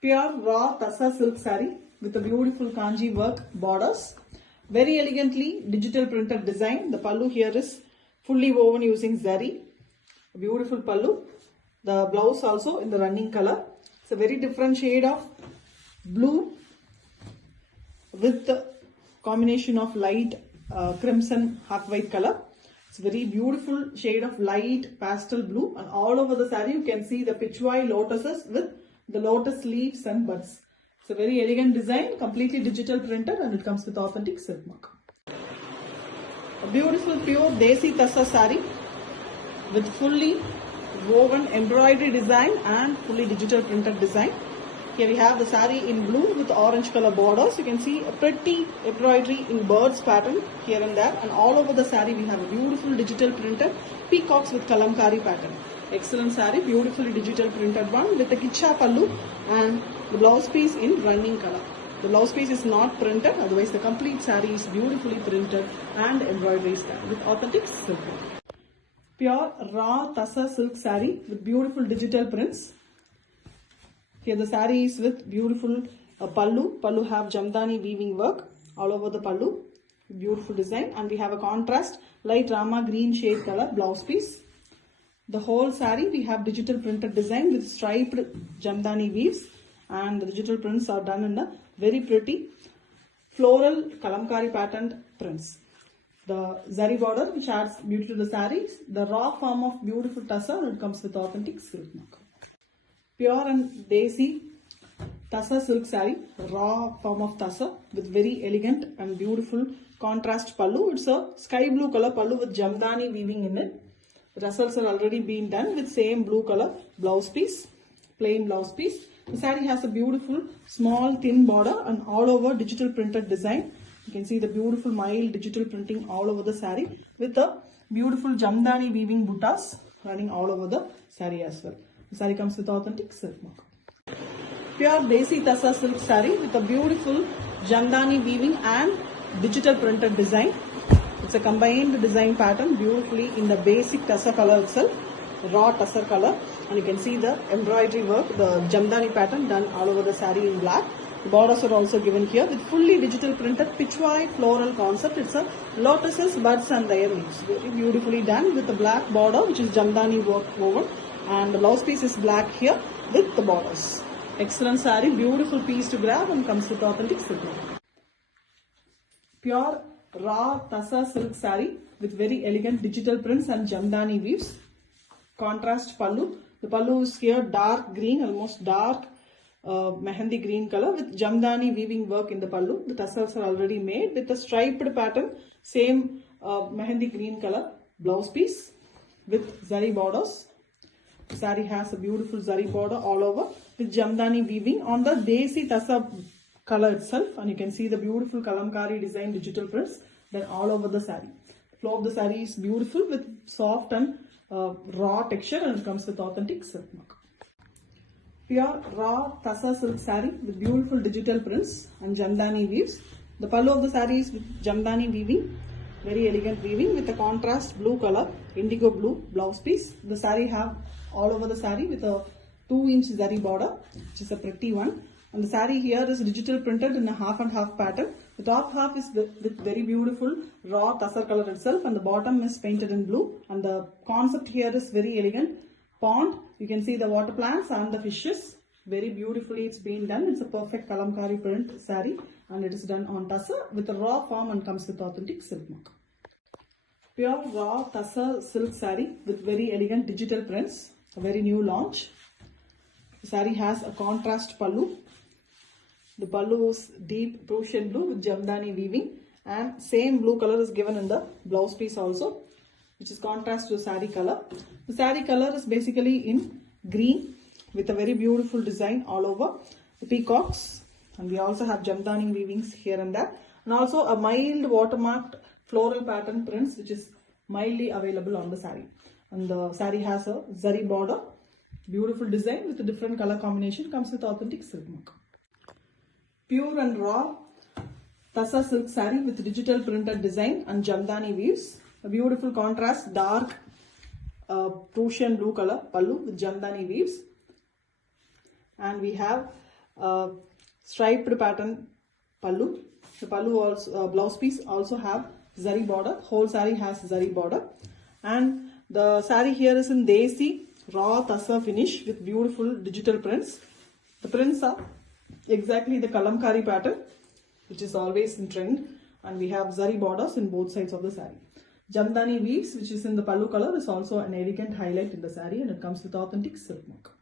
Pure raw Tassa silk saree with a beautiful kanji work borders. Very elegantly digital printed design. The pallu here is fully woven using zari. A beautiful pallu. The blouse also in the running color. It's a very different shade of blue with the combination of light crimson half white color. It's a very beautiful shade of light pastel blue, and all over the saree you can see the pitchwai lotuses with the lotus leaves and buds. It's a very elegant design, completely digital printed, and it comes with authentic silk mark. A beautiful pure Desi Tassa saree with fully woven embroidery design and fully digital printed design. Here we have the saree in blue with orange color borders. You can see a pretty embroidery in birds pattern here and there, and all over the saree we have a beautiful digital printed peacocks with kalamkari pattern. Excellent saree, beautifully digital printed one with the kicha pallu and the blouse piece in running color. The blouse piece is not printed, otherwise the complete saree is beautifully printed and embroidery style with authentic silk. Pure raw Tassa silk saree with beautiful digital prints. Here the saree is with beautiful pallu. Pallu have jamdani weaving work all over the pallu. Beautiful design, and we have a contrast light rama green shade color blouse piece. The whole saree we have digital printed design with striped jamdani weaves, and the digital prints are done in a very pretty floral kalamkari patterned prints. The zari border which adds beauty to the sarees. The raw form of beautiful Tassa, and it comes with authentic silk mark. Pure and Desi Tassa silk saree, raw form of Tassa with very elegant and beautiful contrast pallu. It's a sky blue color pallu with jamdani weaving in it. The tassels are already been done with same blue color blouse piece, plain blouse piece. The saree has a beautiful small thin border and all over digital printed design. You can see the beautiful mild digital printing all over the saree with the beautiful jamdani weaving buttas running all over the saree as well. The saree comes with authentic silk mark. Pure Desi Tassa silk saree with a beautiful jamdani weaving and digital printed design. It's a combined design pattern beautifully in the basic Tassa color itself, raw Tassa color, and you can see the embroidery work, the jamdani pattern done all over the saree in black. The borders are also given here with fully digital printed pitchwai floral concept. It's a lotuses, buds and their leaves. Very beautifully done with the black border which is jamdani work woven, and the blouse piece is black here with the borders. Excellent saree, beautiful piece to grab, and comes with authentic silk. Pure raw Tassa silk saree with very elegant digital prints and jamdani weaves. Contrast pallu. The pallu is here dark green, almost dark mehendi green color with jamdani weaving work in the pallu. The tassels are already made with a striped pattern, same mehendi green color blouse piece with zari borders. Saree has a beautiful zari border all over with jamdani weaving on the Desi Tassa color itself, and you can see the beautiful kalamkari design digital prints then all over the saree. The flow of the saree is beautiful with soft and raw texture, and it comes with authentic silk mark. Pure raw Tassa silk saree with beautiful digital prints and jamdani weaves. The pallu of the saree is with jamdani weaving, very elegant weaving with a contrast blue color, indigo blue blouse piece. The saree have all over the saree with a 2-inch zari border, which is a pretty one. And the saree here is digital printed in a half and half pattern. The top half is with very beautiful raw Tassa color itself, and the bottom is painted in blue. And the concept here is very elegant. Pond, you can see the water plants and the fishes. Very beautifully it's been done. It's a perfect kalamkari print saree, and it is done on Tassa with a raw form and comes with authentic silk mark. Pure raw Tassa silk saree with very elegant digital prints. A very new launch. The saree has a contrast pallu. The pallu is deep Prussian blue with jamdani weaving, and same blue color is given in the blouse piece also, which is contrast to the saree color. The saree color is basically in green with a very beautiful design all over the peacocks, and we also have jamdani weavings here and there, and also a mild watermarked floral pattern prints which is mildly available on the saree. And the saree has a zari border, beautiful design with a different color combination, comes with authentic silk mark. Pure and raw Tassa silk saree with digital printed design and jamdani weaves. A beautiful contrast dark Prussian blue color pallu with jamdani weaves. And we have striped pattern pallu. The pallu also blouse piece also have zari border. Whole saree has zari border, and the saree here is in desi raw tassa finish with beautiful digital prints. The prints are exactly the kalamkari pattern, which is always in trend, and we have zari borders in both sides of the saree. Jamdani weaves, which is in the pallu color, is also an elegant highlight in the saree, and it comes with authentic silk mark.